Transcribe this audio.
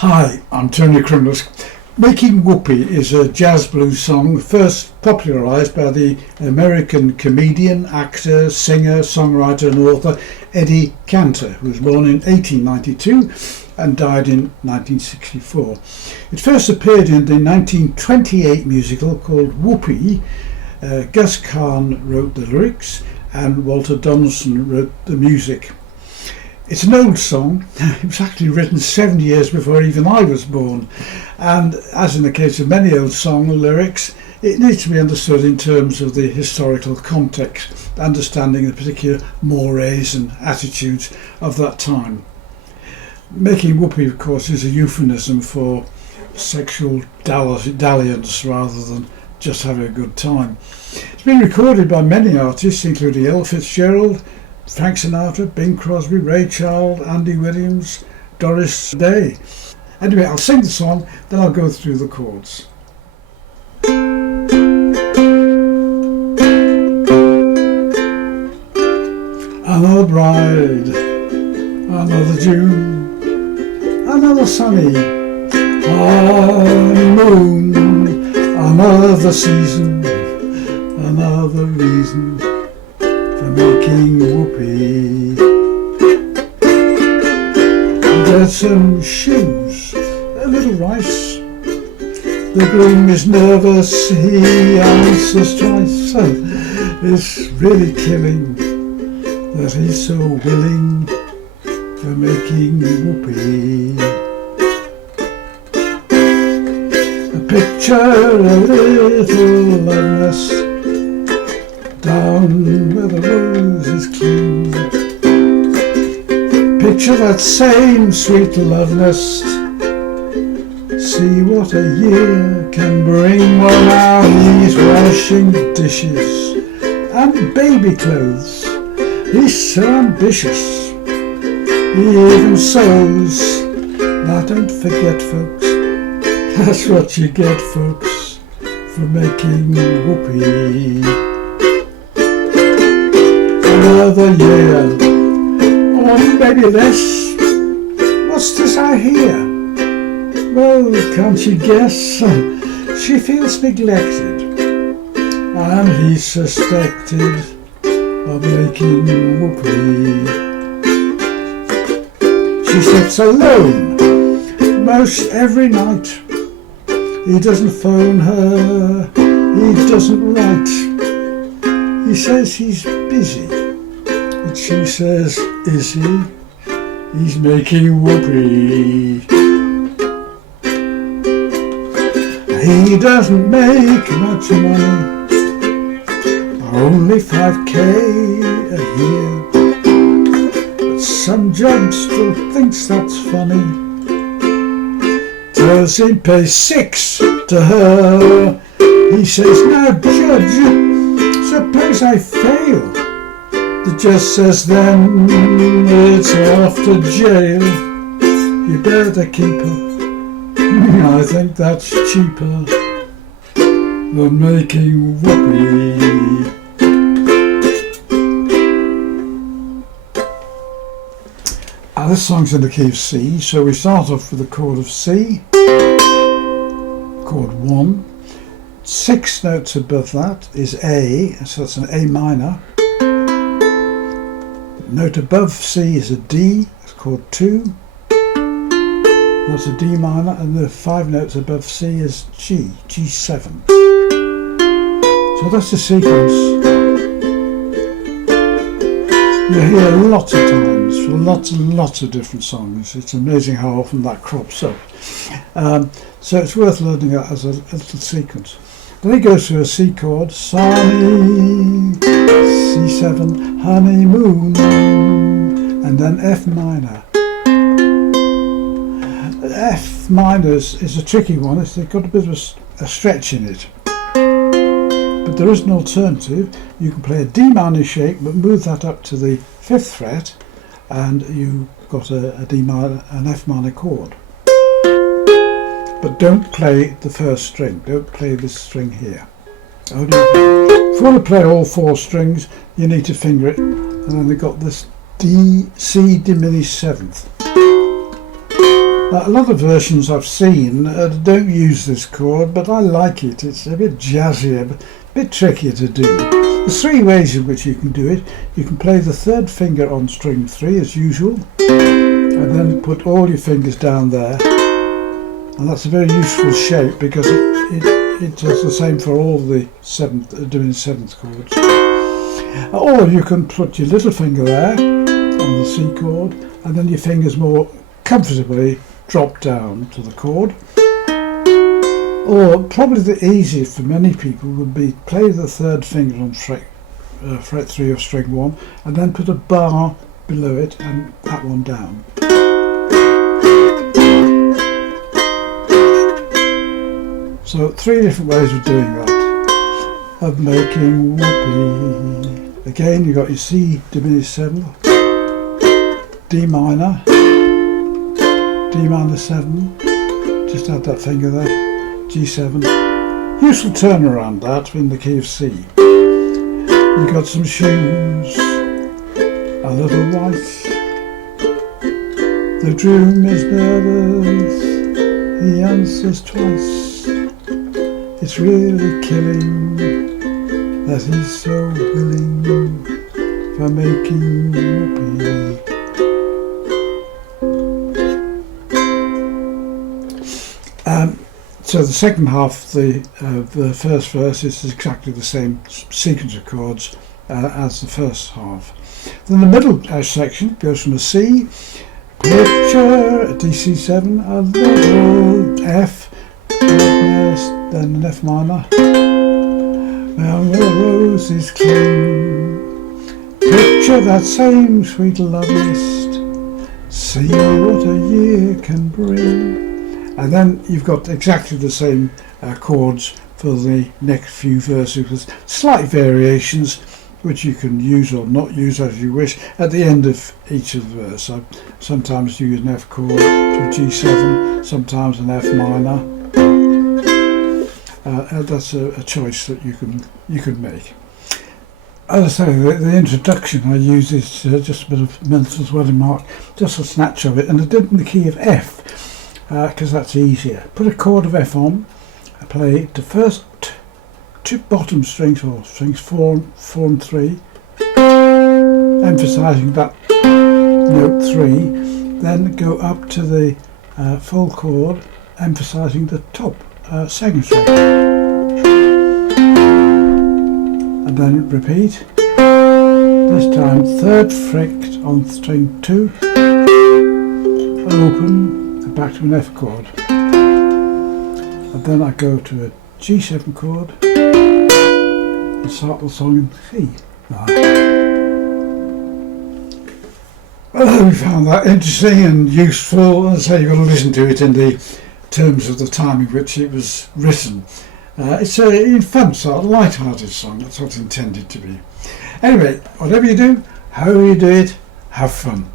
Hi, I'm Tony Crimlisk. Makin Whoopee is a jazz blues song first popularised by the American comedian, actor, singer, songwriter and author Eddie Cantor, who was born in 1892 and died in 1964. It first appeared in the 1928 musical called Whoopee. Gus Kahn wrote the lyrics and Walter Donaldson wrote the music. It's an old song. It was actually written 7 years before even I was born, and as in the case of many old song lyrics, it needs to be understood in terms of the historical context, understanding the particular mores and attitudes of that time. Making whoopee, of course, is a euphemism for sexual dalliance rather than just having a good time. It's been recorded by many artists, including Ella Fitzgerald, Frank Sinatra, Bing Crosby, Ray Charles, Andy Williams, Doris Day. Anyway, I'll sing the song, then I'll go through the chords. Another bride, another June, another sunny honeymoon, another season, another reason for making whoopee. Get some shoes, a little rice. The groom is nervous, he answers twice. It's really killing that he's so willing for making whoopee. A picture, a little love nest, down where the rose is clean. Picture that same sweet love nest. See what a year can bring. Well, now he's washing dishes and baby clothes. He's so ambitious. He even sews. Now don't forget, folks, that's what you get, folks, for making whoopee. Another year, or maybe less. What's this I hear? Well, can't you guess? She feels neglected, and he's suspected of making whoopee. She sits alone most every night. He doesn't phone her, he doesn't write. He says he's busy, but she says, is he? He's making whoopee. He doesn't make much money, only 5k a year. But some judge still thinks that's funny. Tells him pay 6 to her. He says, now judge, suppose I fail. The judge says then it's off to jail. You better keep her. I think that's cheaper than making whoopee. This song's in the key of C, so we start off with the chord of C, chord 1. 6 notes above that is A, so that's an A minor. Note above C is a D, that's chord 2. That's a D minor, and the 5 notes above C is G, G7. So that's the sequence. You hear lots of times for lots and lots of different songs. It's amazing how often that crops up. So it's worth learning that as a little sequence. Then it goes to a C chord, sunny, C7, honeymoon, and then F minor. F minor is a tricky one. It's got a bit of a stretch in it. But there is an alternative. You can play a D minor shape, but move that up to the 5th fret, and you've got a D minor, an F minor chord. But don't play the first string. Don't play this string here. Only if you want to play all 4 strings, you need to finger it, and then they've got this D, C diminished 7th. A lot of versions I've seen don't use this chord, but I like it. It's a bit jazzier, but a bit trickier to do. There's three ways in which you can do it. You can play the third finger on string 3 as usual, and then put all your fingers down there. And that's a very useful shape because it does the same for all the diminished seventh chords. Or you can put your little finger there on the C chord, and then your fingers more comfortably drop down to the chord. Or probably the easiest for many people would be play the third finger on fret 3 of string 1, and then put a bar below it and that one down. So 3 different ways of doing that, of making whoopee. Again, you've got your C diminished 7th, D minor, D minor 7, just add that finger there, G7. Useful turnaround that in the key of C. You've got some shoes, a little rice, the groom is nervous, he answers twice. It's really killing that he's so willing for making whoopee. So the second half, the first verse, is exactly the same sequence of chords as the first half. Then the middle section goes from a C, picture, a DC7, a little F, then an F minor, where the roses cling, picture that same sweet love list, see what a year can bring. And then you've got exactly the same chords for the next few verses with slight variations which you can use or not use as you wish at the end of each of the verse. I sometimes use an F chord to a G7, sometimes an F minor. That's a choice that you can make. As I say, the introduction I use is just a bit of mental swelling mark, just a snatch of it, and I did it in the key of F because that's easier. Put a chord of F on, I play the first two bottom strings, or strings 4 and 3, emphasising that note 3, then go up to the full chord, emphasising the top second string, and then repeat. This time third fret on string 2, open, and back to an F chord, and then I go to a G7 chord and start the song in C. Well, we found that interesting and useful, and so you've got to listen to it in the terms of the time in which it was written. It's a fun sort of light-hearted song, that's what it's intended to be. Anyway, whatever you do, however you do it, have fun.